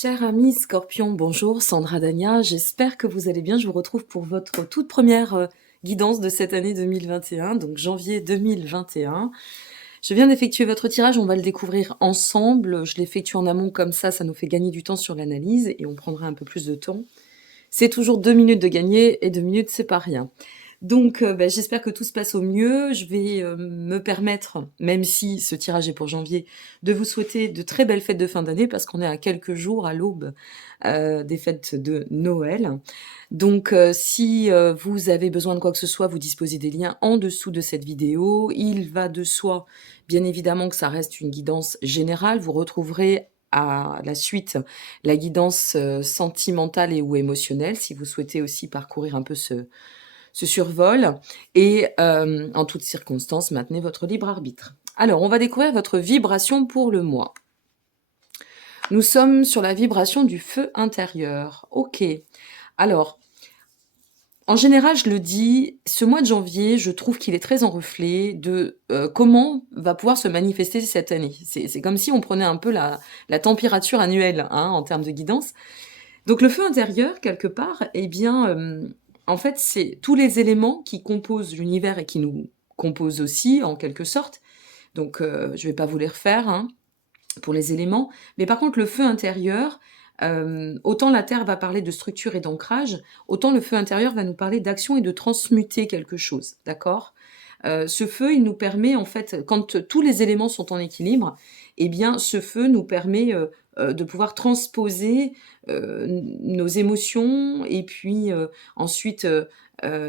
Cher ami Scorpion, bonjour, Sandra Dania, j'espère que vous allez bien. Je vous retrouve pour votre toute première guidance de cette année 2021, donc janvier 2021. Je viens d'effectuer votre tirage, on va le découvrir ensemble. Je l'effectue en amont comme ça nous fait gagner du temps sur l'analyse et on prendra un peu plus de temps. C'est toujours 2 minutes de gagner et 2 minutes, c'est pas rien. Donc, j'espère que tout se passe au mieux. Je vais me permettre, même si ce tirage est pour janvier, de vous souhaiter de très belles fêtes de fin d'année parce qu'on est à quelques jours à l'aube des fêtes de Noël. Donc, si vous avez besoin de quoi que ce soit, vous disposez des liens en dessous de cette vidéo. Il va de soi, bien évidemment, que ça reste une guidance générale. Vous retrouverez à la suite la guidance sentimentale et ou émotionnelle si vous souhaitez aussi parcourir un peu ce survol et en toutes circonstances, maintenez votre libre arbitre. Alors, on va découvrir votre vibration pour le mois. Nous sommes sur la vibration du feu intérieur. Ok. Alors, en général, je le dis, ce mois de janvier, je trouve qu'il est très en reflet de comment va pouvoir se manifester cette année. C'est comme si on prenait un peu la température annuelle en termes de guidance. Donc le feu intérieur, quelque part, eh bien, en fait, c'est tous les éléments qui composent l'univers et qui nous composent aussi, en quelque sorte. Donc, je vais pas vous les refaire pour les éléments. Mais par contre, le feu intérieur, autant la Terre va parler de structure et d'ancrage, autant le feu intérieur va nous parler d'action et de transmuter quelque chose, d'accord? Ce feu, il nous permet, en fait, quand tous les éléments sont en équilibre, eh bien, ce feu nous permet de pouvoir transposer nos émotions et puis ensuite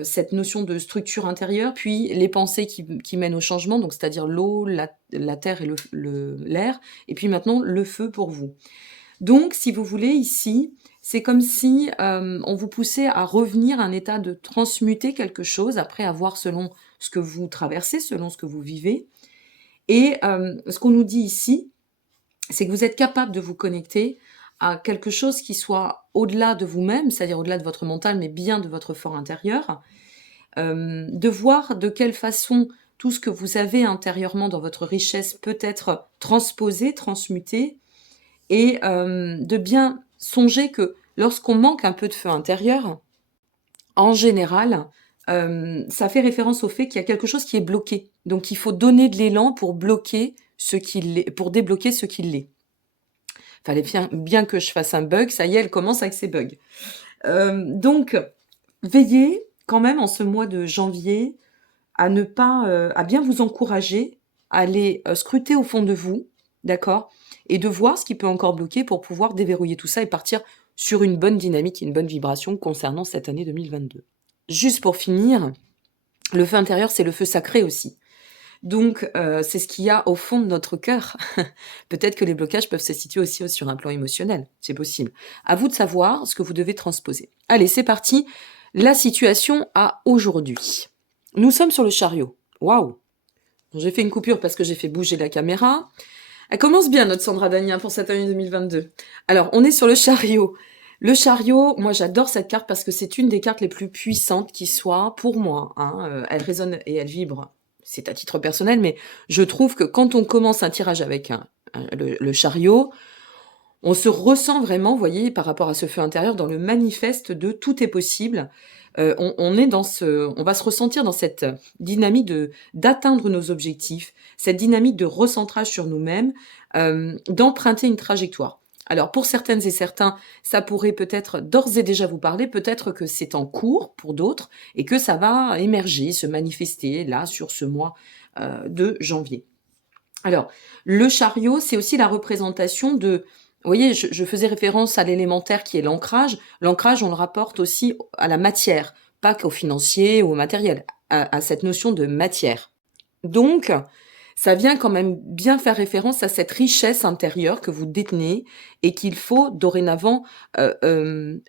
cette notion de structure intérieure, puis les pensées qui mènent au changement, donc c'est-à-dire l'eau, la terre et l'air, et puis maintenant le feu pour vous. Donc, si vous voulez, ici, c'est comme si on vous poussait à revenir à un état de transmuter quelque chose, après avoir selon ce que vous traversez, selon ce que vous vivez. Et ce qu'on nous dit ici, c'est que vous êtes capable de vous connecter à quelque chose qui soit au-delà de vous-même, c'est-à-dire au-delà de votre mental, mais bien de votre fort intérieur, de voir de quelle façon tout ce que vous avez intérieurement dans votre richesse peut être transposé, transmuté, et de bien songer que lorsqu'on manque un peu de feu intérieur, en général, ça fait référence au fait qu'il y a quelque chose qui est bloqué. Donc il faut donner de l'élan pour bloquer ce qui l'est, pour débloquer ce qui l'est. Fallait bien que je fasse un bug, ça y est, elle commence avec ses bugs. Donc, veillez quand même en ce mois de janvier à ne pas, à bien vous encourager, à aller scruter au fond de vous, d'accord? Et de voir ce qui peut encore bloquer pour pouvoir déverrouiller tout ça et partir sur une bonne dynamique et une bonne vibration concernant cette année 2022. Juste pour finir, le feu intérieur, c'est le feu sacré aussi. Donc, c'est ce qu'il y a au fond de notre cœur. Peut-être que les blocages peuvent se situer aussi sur un plan émotionnel, c'est possible. À vous de savoir ce que vous devez transposer. Allez, c'est parti. La situation à aujourd'hui. Nous sommes sur le chariot. Waouh! J'ai fait une coupure parce que j'ai fait bouger la caméra. Elle commence bien, notre Sandra Dania, pour cette année 2022. Alors, on est sur le chariot. Le chariot, moi j'adore cette carte parce que c'est une des cartes les plus puissantes qui soit pour moi. Elle résonne et elle vibre. C'est à titre personnel, mais je trouve que quand on commence un tirage avec le chariot, on se ressent vraiment, vous voyez, par rapport à ce feu intérieur, dans le manifeste de tout est possible. On est on va se ressentir dans cette dynamique d'atteindre nos objectifs, cette dynamique de recentrage sur nous-mêmes, d'emprunter une trajectoire. Alors pour certaines et certains, ça pourrait peut-être d'ores et déjà vous parler, peut-être que c'est en cours pour d'autres et que ça va émerger, se manifester là sur ce mois de janvier. Alors, le chariot, c'est aussi la représentation de... Vous voyez, je faisais référence à l'élémentaire qui est l'ancrage. L'ancrage, on le rapporte aussi à la matière, pas qu'au financier ou au matériel, à cette notion de matière. Donc, ça vient quand même bien faire référence à cette richesse intérieure que vous détenez et qu'il faut dorénavant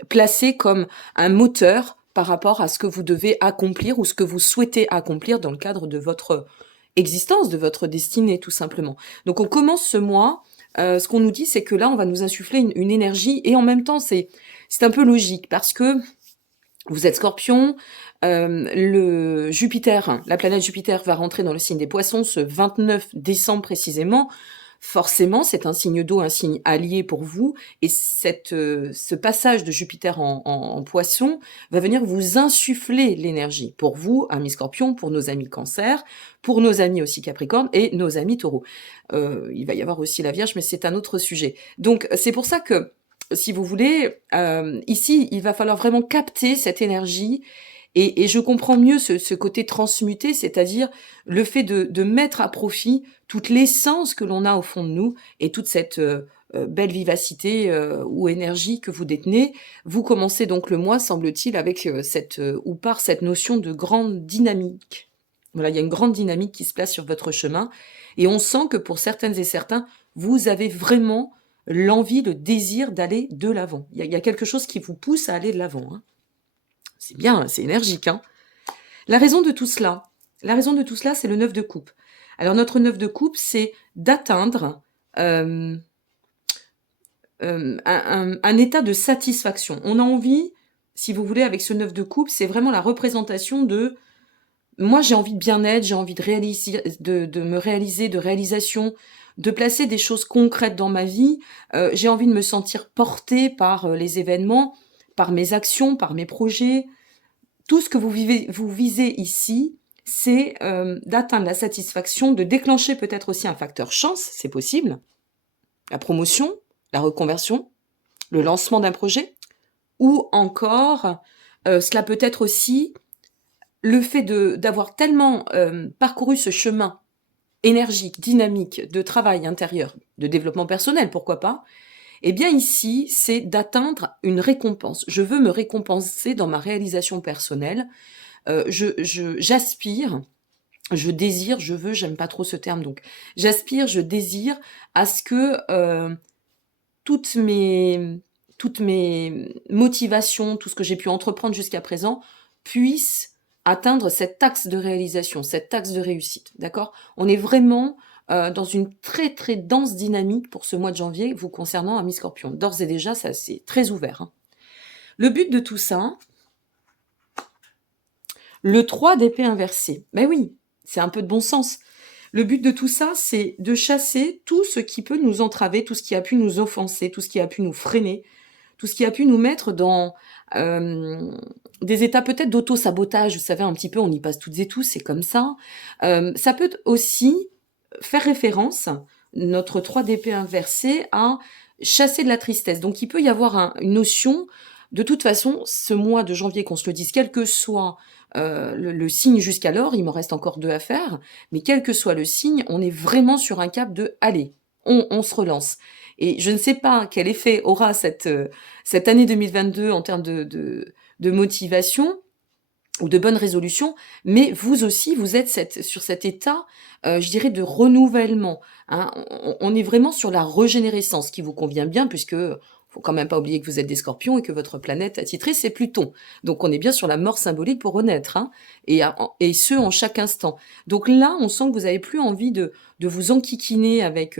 placer comme un moteur par rapport à ce que vous devez accomplir ou ce que vous souhaitez accomplir dans le cadre de votre existence, de votre destinée, tout simplement. Donc on commence ce mois, ce qu'on nous dit, c'est que là, on va nous insuffler une énergie, et en même temps, c'est un peu logique, parce que vous êtes Scorpion, le Jupiter, la planète Jupiter va rentrer dans le signe des Poissons ce 29 décembre précisément. forcément, c'est un signe d'eau, un signe allié pour vous, et ce passage de Jupiter en Poisson va venir vous insuffler l'énergie. Pour vous, amis Scorpion, pour nos amis Cancer, pour nos amis aussi Capricorne et nos amis Taureau. Il va y avoir aussi la Vierge, mais c'est un autre sujet. Donc, c'est pour ça que, si vous voulez, ici, il va falloir vraiment capter cette énergie et je comprends mieux ce côté transmuté, c'est-à-dire le fait de mettre à profit toute l'essence que l'on a au fond de nous et toute cette belle vivacité ou énergie que vous détenez. Vous commencez donc le mois, semble-t-il, avec ou par cette notion de grande dynamique. Voilà, il y a une grande dynamique qui se place sur votre chemin et on sent que pour certaines et certains, vous avez vraiment l'envie, le désir d'aller de l'avant. Il y a quelque chose qui vous pousse à aller de l'avant, hein. C'est bien, c'est énergique, hein. La raison de tout cela, c'est le 9 de coupe. Alors notre 9 de coupe, c'est d'atteindre un état de satisfaction. On a envie, si vous voulez, avec ce 9 de coupe, c'est vraiment la représentation de moi j'ai envie de bien-être, j'ai envie de réaliser, de me réaliser, de réalisation, de placer des choses concrètes dans ma vie. J'ai envie de me sentir portée par les événements, par mes actions, par mes projets. Tout ce que vous visez ici, c'est d'atteindre la satisfaction, de déclencher peut-être aussi un facteur chance, c'est possible, la promotion, la reconversion, le lancement d'un projet, ou encore, cela peut être aussi le fait d'avoir tellement parcouru ce chemin énergique, dynamique, de travail intérieur, de développement personnel, pourquoi pas. Eh bien ici, c'est d'atteindre une récompense. Je veux me récompenser dans ma réalisation personnelle. J'aspire, je désire, je veux, j'aime pas trop ce terme, donc j'aspire, je désire à ce que toutes mes motivations, tout ce que j'ai pu entreprendre jusqu'à présent, puissent atteindre cet axe de réalisation, cet axe de réussite, d'accord? On est vraiment dans une très très dense dynamique pour ce mois de janvier vous concernant, amis Scorpion. D'ores et déjà, ça c'est très ouvert, hein. Le but de tout ça, le 3 d'épée inversé. Ben oui, c'est un peu de bon sens. Le but de tout ça, c'est de chasser tout ce qui peut nous entraver, tout ce qui a pu nous offenser, tout ce qui a pu nous freiner, tout ce qui a pu nous mettre dans des états peut-être d'auto-sabotage. Vous savez, un petit peu, on y passe toutes et tous, c'est comme ça. Ça peut aussi faire référence, notre 3 d'épée inversé, à chasser de la tristesse. Donc il peut y avoir une notion, de toute façon, ce mois de janvier, qu'on se le dise, quel que soit le signe jusqu'alors, il m'en reste encore 2 à faire, mais quel que soit le signe, on est vraiment sur un cap de « allez, on se relance ». Et je ne sais pas quel effet aura cette année 2022 en termes de motivation ou de bonnes résolutions, mais vous aussi, vous êtes sur cet état, je dirais, de renouvellement, hein. On est vraiment sur la régénérescence, qui vous convient bien, puisque faut quand même pas oublier que vous êtes des Scorpions et que votre planète attitrée, c'est Pluton. Donc on est bien sur la mort symbolique pour renaître, hein, et ce, en chaque instant. Donc là, on sent que vous avez plus envie de vous enquiquiner avec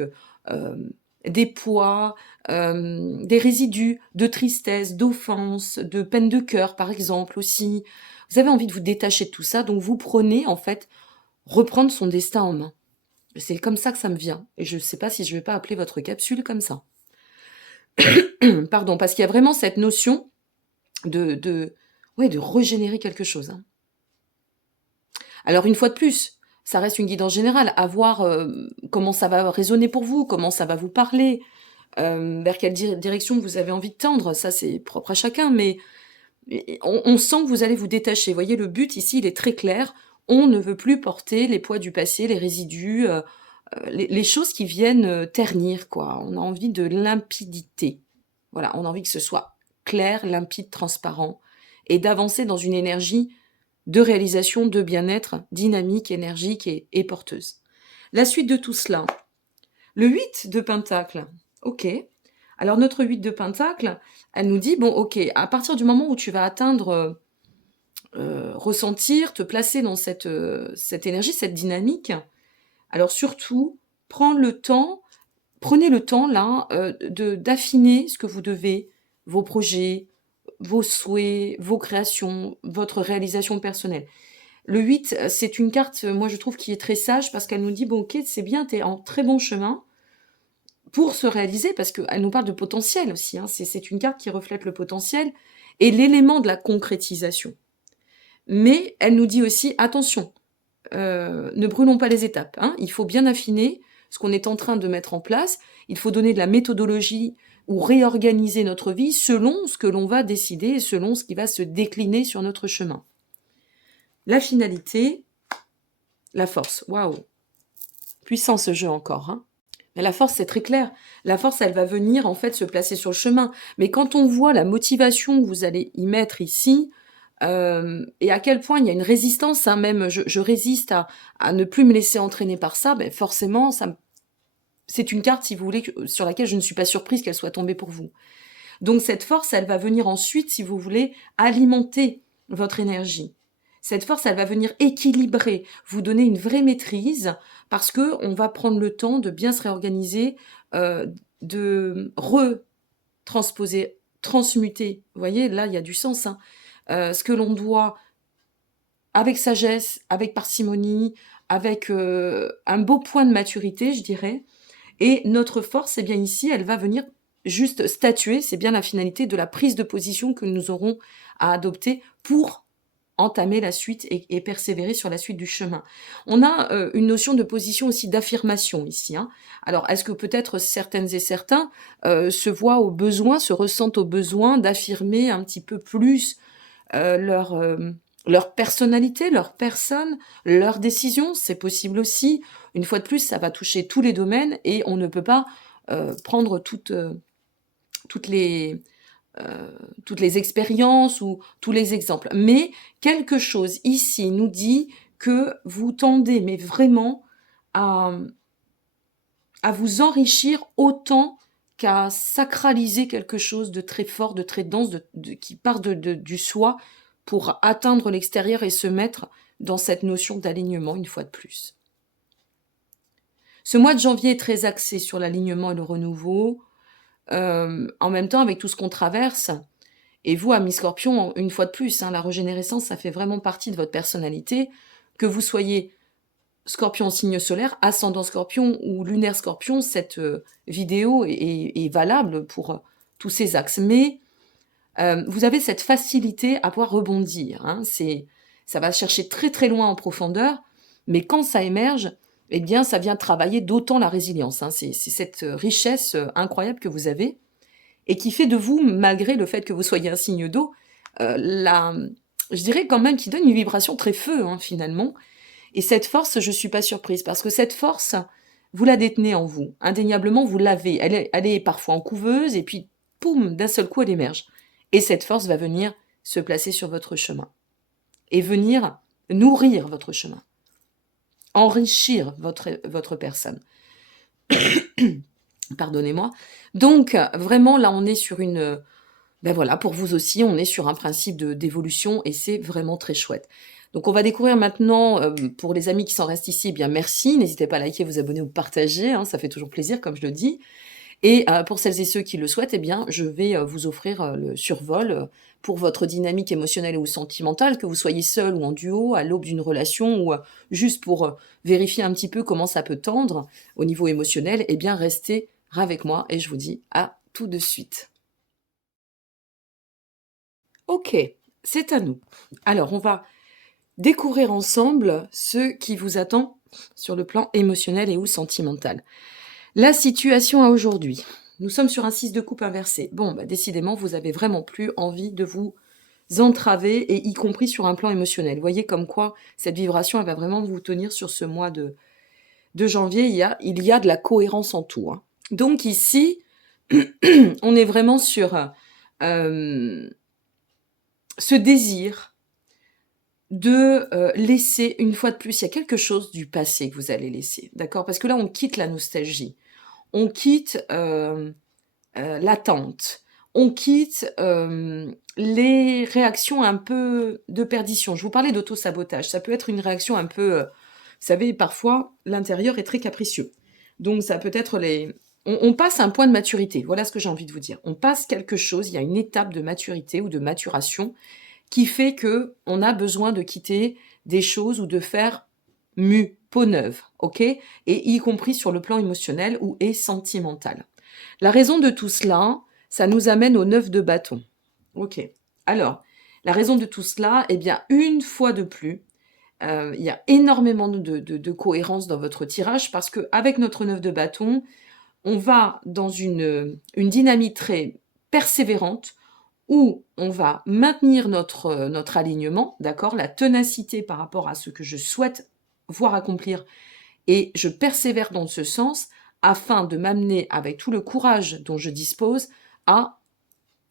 des poids, des résidus de tristesse, d'offense, de peine de cœur, par exemple, aussi. Vous avez envie de vous détacher de tout ça, donc vous prenez, en fait, reprendre son destin en main. C'est comme ça que ça me vient. Et je ne sais pas si je vais pas appeler votre capsule comme ça. Pardon, parce qu'il y a vraiment cette notion ouais, de régénérer quelque chose, hein. Alors, une fois de plus, ça reste une guidance générale, à voir comment ça va résonner pour vous, comment ça va vous parler, vers quelle direction vous avez envie de tendre. Ça, c'est propre à chacun, mais on sent que vous allez vous détacher. Vous voyez, le but ici, il est très clair. On ne veut plus porter les poids du passé, les résidus, les choses qui viennent ternir, quoi. On a envie de limpidité. Voilà, on a envie que ce soit clair, limpide, transparent, et d'avancer dans une énergie de réalisation, de bien-être, dynamique, énergique et porteuse. La suite de tout cela, le 8 de Pentacle, ok. Alors notre 8 de Pentacle, elle nous dit, bon ok, à partir du moment où tu vas atteindre, ressentir, te placer dans cette énergie, cette dynamique, alors surtout, prenez le temps là d'affiner ce que vous devez, vos projets, vos souhaits, vos créations, votre réalisation personnelle. Le 8, c'est une carte, moi je trouve, qui est très sage parce qu'elle nous dit, bon ok, c'est bien, tu es en très bon chemin, pour se réaliser, parce qu'elle nous parle de potentiel aussi, hein, c'est une carte qui reflète le potentiel et l'élément de la concrétisation. Mais elle nous dit aussi, attention, ne brûlons pas les étapes, hein, il faut bien affiner ce qu'on est en train de mettre en place, il faut donner de la méthodologie ou réorganiser notre vie selon ce que l'on va décider et selon ce qui va se décliner sur notre chemin. La finalité, la force, waouh, puissant ce jeu encore, hein. Mais la force, c'est très clair. La force, elle va venir en fait se placer sur le chemin. Mais quand on voit la motivation que vous allez y mettre ici, et à quel point il y a une résistance, hein, même je résiste à ne plus me laisser entraîner par ça, ben forcément, c'est une carte, si vous voulez, sur laquelle je ne suis pas surprise qu'elle soit tombée pour vous. Donc cette force, elle va venir ensuite, si vous voulez, alimenter votre énergie. Cette force, elle va venir équilibrer, vous donner une vraie maîtrise, parce que on va prendre le temps de bien se réorganiser, de retransposer, transmuter. Vous voyez, là, il y a du sens, hein. Ce que l'on doit, avec sagesse, avec parcimonie, avec un beau point de maturité, je dirais. Et notre force, eh bien ici, elle va venir juste statuer, c'est bien la finalité de la prise de position que nous aurons à adopter pour entamer la suite et persévérer sur la suite du chemin. On a une notion de position aussi d'affirmation ici, hein. Alors, est-ce que peut-être certaines et certains se voient au besoin, se ressentent au besoin d'affirmer un petit peu plus leur personnalité, leur personne, leurs décisions, c'est possible aussi. Une fois de plus, ça va toucher tous les domaines et on ne peut pas prendre toutes les, toutes les expériences ou tous les exemples. Mais quelque chose ici nous dit que vous tendez, mais vraiment, à, à vous enrichir autant qu'à sacraliser quelque chose de très fort, de très dense, qui part du soi pour atteindre l'extérieur et se mettre dans cette notion d'alignement une fois de plus. Ce mois de janvier est très axé sur l'alignement et le renouveau, en même temps avec tout ce qu'on traverse. Et vous, amis Scorpion, une fois de plus, hein, la régénérescence, ça fait vraiment partie de votre personnalité, que vous soyez Scorpion signe solaire, ascendant Scorpion ou lunaire Scorpion, cette vidéo est valable pour tous ces axes. Mais vous avez cette facilité à pouvoir rebondir, hein. Ça va chercher très très loin en profondeur, mais quand ça émerge, eh bien, ça vient travailler d'autant la résilience, hein. C'est cette richesse incroyable que vous avez et qui fait de vous, malgré le fait que vous soyez un signe d'eau, je dirais quand même qui donne une vibration très feu, hein, finalement. Et cette force, je ne suis pas surprise, parce que cette force, vous la détenez en vous. Indéniablement, vous l'avez. Elle est parfois en couveuse, et puis, poum, d'un seul coup, elle émerge. Et cette force va venir se placer sur votre chemin. Et venir nourrir votre chemin. Enrichir votre personne. Pardonnez-moi. Donc, vraiment, là, on est sur une... Ben voilà, pour vous aussi, on est sur un principe d'évolution, et c'est vraiment très chouette. Donc on va découvrir maintenant, pour les amis qui s'en restent ici, eh bien merci, n'hésitez pas à liker, vous abonner ou partager, hein, ça fait toujours plaisir comme je le dis. Et pour celles et ceux qui le souhaitent, eh bien je vais vous offrir le survol pour votre dynamique émotionnelle ou sentimentale, que vous soyez seul ou en duo, à l'aube d'une relation ou juste pour vérifier un petit peu comment ça peut tendre au niveau émotionnel, eh bien restez avec moi et je vous dis à tout de suite. Ok, c'est à nous. Alors on va découvrir ensemble ce qui vous attend sur le plan émotionnel et ou sentimental. La situation à aujourd'hui. Nous sommes sur un 6 de coupe inversé. Bon, bah, décidément, vous avez vraiment plus envie de vous entraver, et y compris sur un plan émotionnel. Vous voyez comme quoi cette vibration, elle va vraiment vous tenir sur ce mois de janvier. Il y a de la cohérence en tout, hein. Donc ici, on est vraiment sur ce désir de laisser, une fois de plus, il y a quelque chose du passé que vous allez laisser, d'accord? Parce que là, on quitte la nostalgie, on quitte l'attente, on quitte les réactions un peu de perdition. Je vous parlais d'auto-sabotage, ça peut être une réaction un peu... vous savez, parfois, l'intérieur est très capricieux. Donc, ça peut être on passe un point de maturité, voilà ce que j'ai envie de vous dire. On passe quelque chose, il y a une étape de maturité ou de maturation qui fait que on a besoin de quitter des choses ou de faire mu. peau neuve, ok? Et y compris sur le plan émotionnel ou et sentimental. La raison de tout cela, ça nous amène au 9 de bâton. Ok. Alors, la raison de tout cela, eh bien, une fois de plus, il y a énormément de cohérence dans votre tirage parce qu'avec notre 9 de bâton, on va dans une dynamique très persévérante où on va maintenir notre alignement, d'accord, la ténacité par rapport à ce que je souhaite voir accomplir et je persévère dans ce sens afin de m'amener avec tout le courage dont je dispose à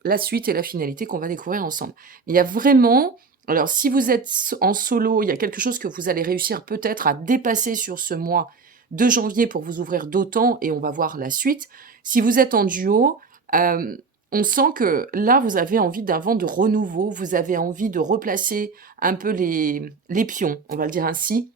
la suite et la finalité qu'on va découvrir ensemble. Il y a vraiment, alors si vous êtes en solo, il y a quelque chose que vous allez réussir peut-être à dépasser sur ce mois de janvier pour vous ouvrir d'autant et on va voir la suite. Si vous êtes en duo, on sent que là, vous avez envie d'un vent de renouveau, vous avez envie de replacer un peu les pions, on va le dire ainsi,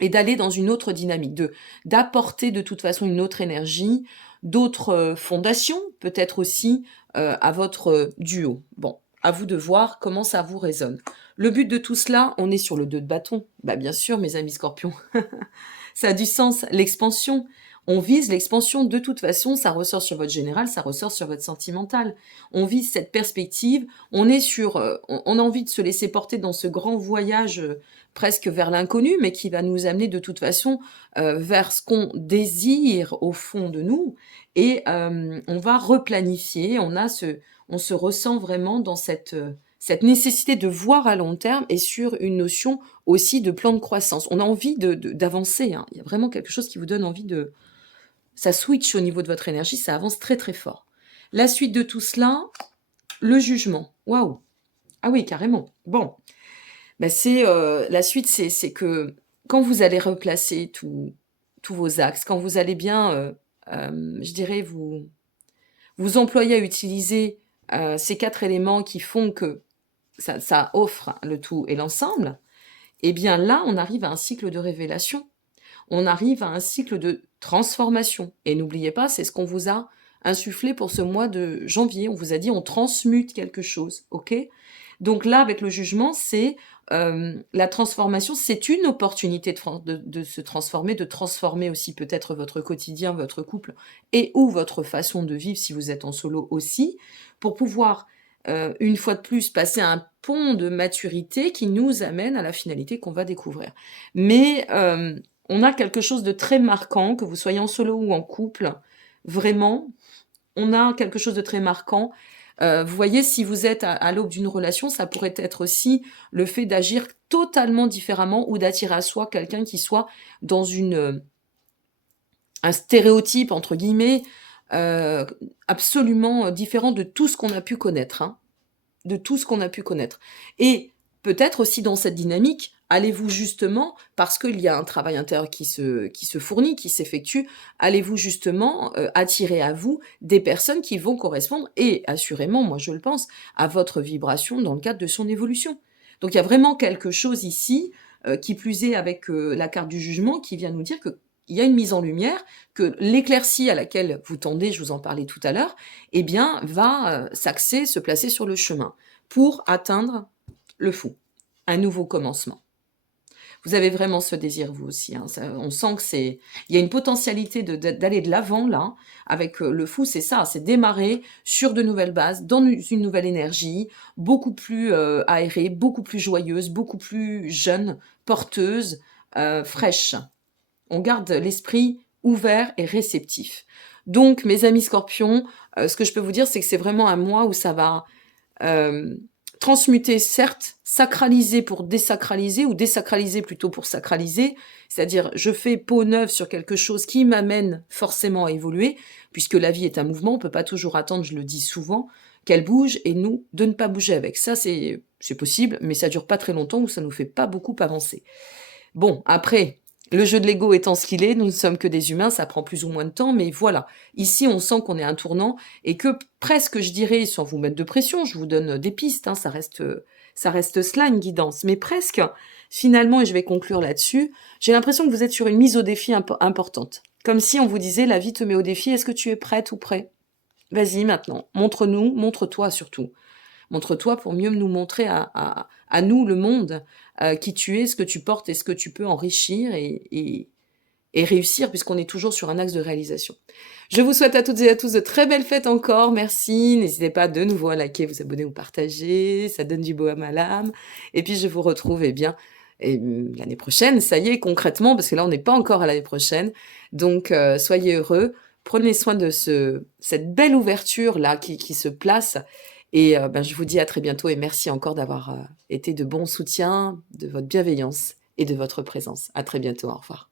et d'aller dans une autre dynamique, d'apporter de toute façon une autre énergie, d'autres fondations, peut-être aussi à votre duo. Bon, à vous de voir comment ça vous résonne. Le but de tout cela, on est sur le 2 de bâton. Bah bien sûr, mes amis scorpions, ça a du sens, l'expansion. On vise l'expansion de toute façon, ça ressort sur votre général, ça ressort sur votre sentimental. On vise cette perspective, on est sur, on a envie de se laisser porter dans ce grand voyage presque vers l'inconnu, mais qui va nous amener de toute façon vers ce qu'on désire au fond de nous. Et on va replanifier, on se ressent vraiment dans cette nécessité de voir à long terme et sur une notion aussi de plan de croissance. On a envie d'avancer, hein. Il y a vraiment quelque chose qui vous donne envie de... Ça switch au niveau de votre énergie, ça avance très très fort. La suite de tout cela, le jugement. Waouh! Ah oui, carrément. Bon, bah la suite, c'est que quand vous allez replacer tous vos axes, quand vous allez bien, je dirais, vous employer à utiliser ces 4 éléments qui font que ça offre le tout et l'ensemble, eh bien là, on arrive à un cycle de révélation. On arrive à un cycle de transformation. Et n'oubliez pas, c'est ce qu'on vous a insufflé pour ce mois de janvier. On vous a dit, on transmute quelque chose, ok? Donc là, avec le jugement, c'est la transformation, c'est une opportunité de se transformer, de transformer aussi peut-être votre quotidien, votre couple et ou votre façon de vivre si vous êtes en solo aussi, pour pouvoir une fois de plus passer un pont de maturité qui nous amène à la finalité qu'on va découvrir. Mais on a quelque chose de très marquant, que vous soyez en solo ou en couple, vraiment, on a quelque chose de très marquant. Vous voyez, si vous êtes à l'aube d'une relation, ça pourrait être aussi le fait d'agir totalement différemment ou d'attirer à soi quelqu'un qui soit dans un stéréotype, entre guillemets, absolument différent de tout ce qu'on a pu connaître, hein, de tout ce qu'on a pu connaître. Et peut-être aussi dans cette dynamique, allez-vous justement, parce qu'il y a un travail intérieur qui se fournit, qui s'effectue, allez-vous justement attirer à vous des personnes qui vont correspondre, et assurément, moi je le pense, à votre vibration dans le cadre de son évolution. Donc il y a vraiment quelque chose ici, qui plus est avec la carte du jugement, qui vient nous dire que il y a une mise en lumière, que l'éclaircie à laquelle vous tendez, je vous en parlais tout à l'heure, eh bien, va s'axer, se placer sur le chemin pour atteindre le fou, un nouveau commencement. Vous avez vraiment ce désir, vous aussi, hein. On sent que il y a une potentialité d'aller de l'avant, là, avec le fou, c'est ça, c'est démarrer sur de nouvelles bases, dans une nouvelle énergie, beaucoup plus aérée, beaucoup plus joyeuse, beaucoup plus jeune, porteuse, fraîche. On garde l'esprit ouvert et réceptif. Donc, mes amis scorpions, ce que je peux vous dire, c'est que c'est vraiment un mois où ça va transmuter, certes, sacraliser pour désacraliser, ou désacraliser plutôt pour sacraliser, c'est-à-dire je fais peau neuve sur quelque chose qui m'amène forcément à évoluer, puisque la vie est un mouvement, on ne peut pas toujours attendre, je le dis souvent, qu'elle bouge, et nous, de ne pas bouger avec. Ça, c'est possible, mais ça dure pas très longtemps, ou ça nous fait pas beaucoup avancer. Bon, après, le jeu de l'ego étant ce qu'il est, nous ne sommes que des humains, ça prend plus ou moins de temps, mais voilà. Ici, on sent qu'on est un tournant et que presque, je dirais, sans vous mettre de pression, je vous donne des pistes, hein, ça reste cela, une guidance, mais presque, finalement, et je vais conclure là-dessus, j'ai l'impression que vous êtes sur une mise au défi importante. Comme si on vous disait, la vie te met au défi, est-ce que tu es prête ou prêt? Vas-y maintenant, montre-nous, montre-toi surtout. Montre-toi pour mieux nous montrer à nous, le monde, qui tu es, ce que tu portes et ce que tu peux enrichir et réussir puisqu'on est toujours sur un axe de réalisation. Je vous souhaite à toutes et à tous de très belles fêtes encore, merci. N'hésitez pas de nouveau à liker, vous abonner ou partager, ça donne du baume à l'âme. Et puis je vous retrouve l'année prochaine, ça y est, concrètement, parce que là on n'est pas encore à l'année prochaine. Donc soyez heureux, prenez soin de cette belle ouverture-là qui se place. Et je vous dis à très bientôt et merci encore d'avoir été de bons soutiens, de votre bienveillance et de votre présence. À très bientôt, au revoir.